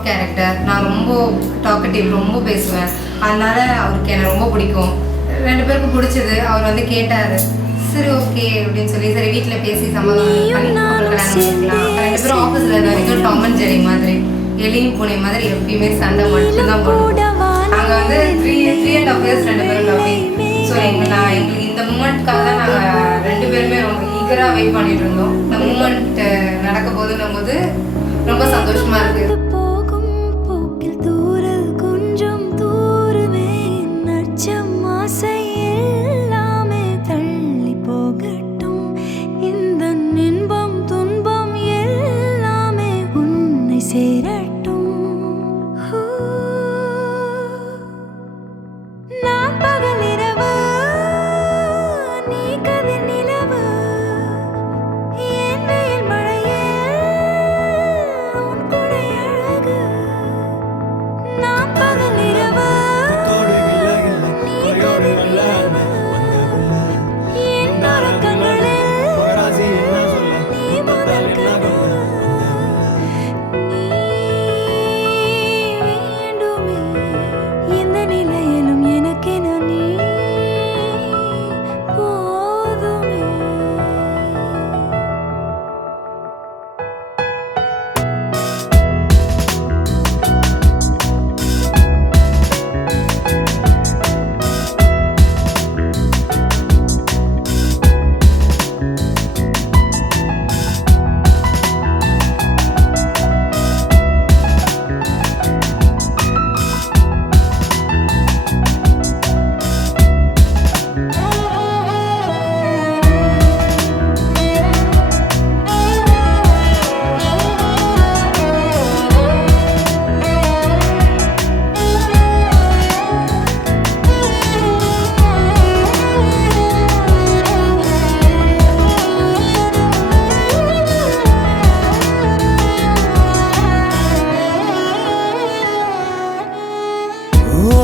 Soft character. நான் ரொம்ப talkative, ரொம்ப பேசுவேன். அதனால அவருக்கு என்னை ரொம்ப பிடிக்கும். 2 பேருக்கும் பிடிச்சது. அவர் வந்து கேட்டார், சரி ஓகே அப்படின்னு சொல்லி சரி வீட்டில் பேசி சமாதானம் பண்ணி கல்யாணம் பண்ணிக்கலாம். 2 பேரும் ஆஃபீஸில் இருந்த வரைக்கும் டாம் அண்ட் ஜெரி மாதிரி, எலியும் பூனை மாதிரி எப்பயுமே சண்டை மட்டும்தான் போடுவோம். நாங்கள் வந்து 3.5 years 2 பேரும் லவ்விங். ஸோ எங்களுக்கு இந்த மூமெண்ட்காக தான் நாங்கள் 2 பேருமே ரொம்ப ஈகராக வெயிட் பண்ணிட்டு இருந்தோம். இந்த மூமெண்ட் நடக்க போதுன்னும் போது ரொம்ப சந்தோஷமாக இருக்குது.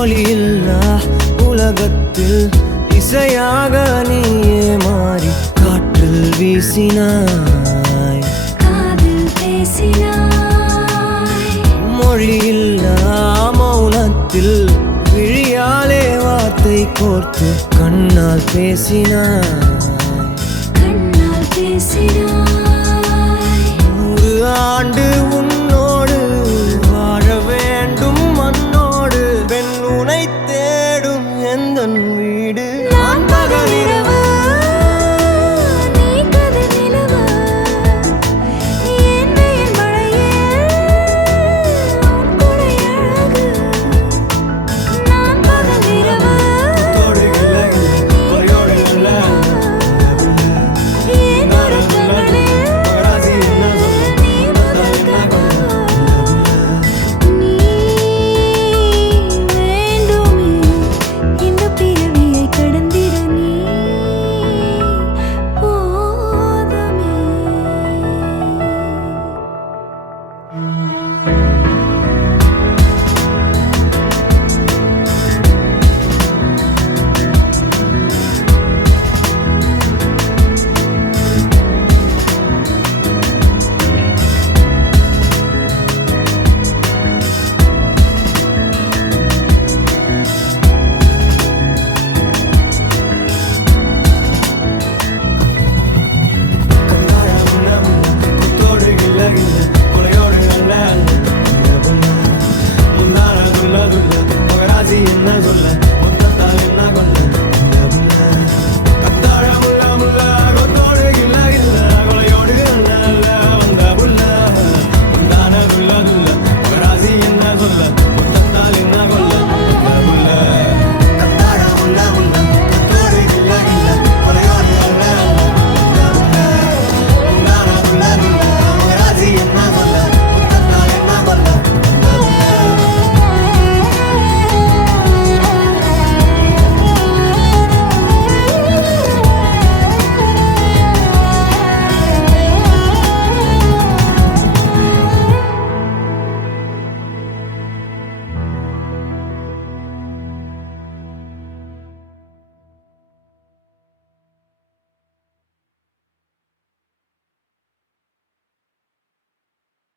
ஒளியில்லா உலகத்தில் இசையாக நீயே மாறி காற்றில் வீசினாய், காதில் பேசினாய். மொழியில்லா மௌனத்தில் விழியாலே வார்த்தை கோர்த்து கண்ணால் பேசினாய், கண்ணால் பேசினாய். 100 ஆண்டு உன்னோடு வாழ வேண்டும் மண்ணோடு. பெண் உனை தேடும் எந்தன்